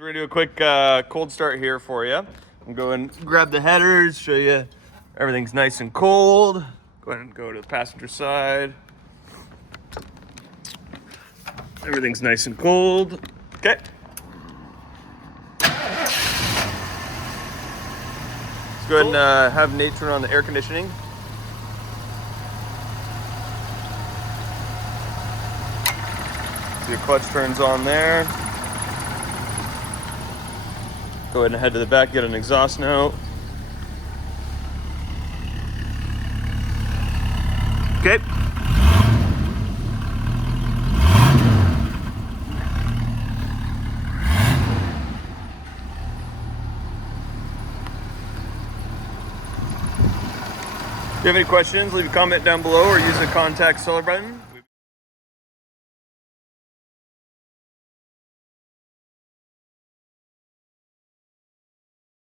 We're gonna do a quick cold start here for you. I'm going to grab the headers, show you everything's nice and cold. Go ahead and go to the passenger side. Everything's nice and cold. Okay. Let's go ahead and have Nate turn on the air conditioning. See your clutch turns on there. Go ahead and head to the back, get an exhaust note. Okay. If you have any questions, leave a comment down below or use the contact seller button.